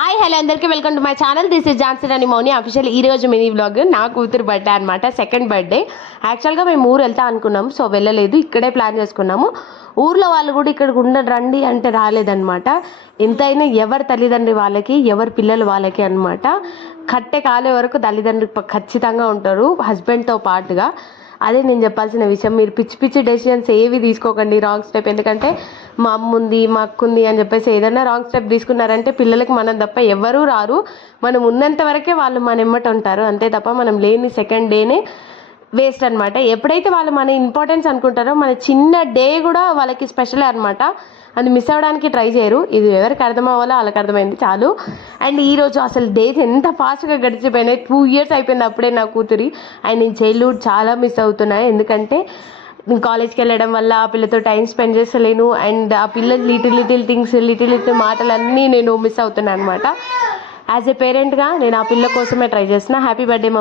Hi hello అందరికీ welcome to my channel. This is Jhansi Rani Mouni official. ఈ రోజు mini vlog నా కూతురు బర్త్డే అనమాట, సెకండ్ బర్త్డే. యాక్చువల్గా మేము ఊరు వెళ్తా అనుకున్నాము, సో వెళ్ళలేదు, ఇక్కడే ప్లాన్ చేసుకున్నాము. ఊర్లో వాళ్ళు కూడా ఇక్కడికి రండి అంటే రాలేదన్నమాట. ఎంతైనా ఎవరి తల్లిదండ్రి వాళ్ళకి, ఎవరి పిల్లలు వాళ్ళకి అనమాట. కట్టె కాలే వరకు తల్లిదండ్రులు ఖచ్చితంగా ఉంటారు, హస్బెండ్తో పాటుగా. అదే నేను చెప్పాల్సిన విషయం. మీరు పిచ్చి పిచ్చి డెసిషన్స్ ఏవి తీసుకోకండి, రాంగ్ స్టెప్. ఎందుకంటే మా అమ్మ ఉంది, మా అక్క ఉంది అని చెప్పేసి ఏదైనా రాంగ్ స్టెప్ తీసుకున్నారంటే పిల్లలకి మనం తప్ప ఎవరూ రారు. మనం ఉన్నంత వరకే వాళ్ళు మన ఎమ్మట ఉంటారు, అంతే తప్ప మనం లేని సెకండ్ డేనే వేస్ట్ అనమాట. ఎప్పుడైతే వాళ్ళు మన ఇంపార్టెన్స్ అనుకుంటారో మన చిన్న డే కూడా వాళ్ళకి స్పెషల్ అనమాట. అది మిస్ అవ్వడానికి ట్రై చేయరు. ఇది ఎవరికి అర్థం అవ్వాలో వాళ్ళకి అర్థమైంది చాలు. అండ్ ఈరోజు అసలు డేస్ ఎంత ఫాస్ట్గా గడిచిపోయినాయి. 2 years అయిపోయింది అప్పుడే నా కూతురి. అండ్ నేను చైల్డ్హుడ్ చాలా మిస్ అవుతున్నాయి. ఎందుకంటే నేను కాలేజ్కి వెళ్ళడం వల్ల ఆ పిల్లతో టైం స్పెండ్ చేస్తలేను. అండ్ ఆ పిల్ల లిటిల్ థింగ్స్, లిటిల్ మాటలన్నీ నేను మిస్ అవుతున్నాను అనమాట. యాజ్ ఏ పేరెంట్గా నేను ఆ పిల్ల కోసమే ట్రై చేస్తున్నా. Happy birthday mummy.